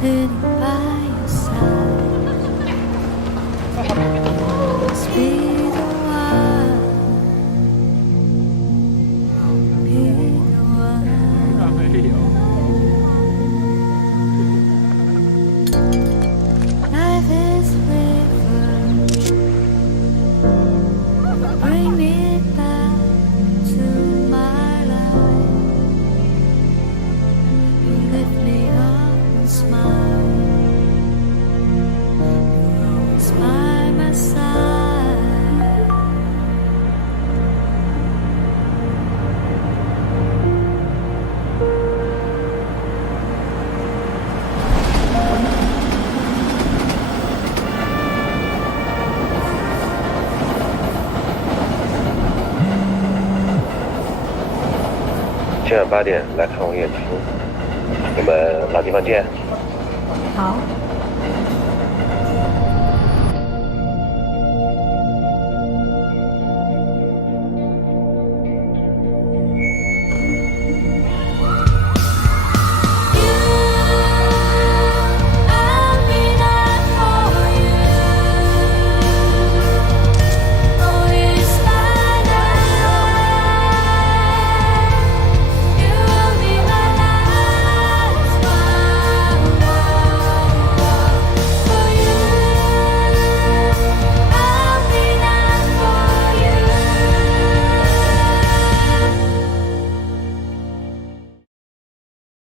sitting by your side. Must be the one, be the one. Life is a river, bring me back to my life. You lift me up and smile. You're always by my side.今晚8点来看我演出，我们老地方见。好。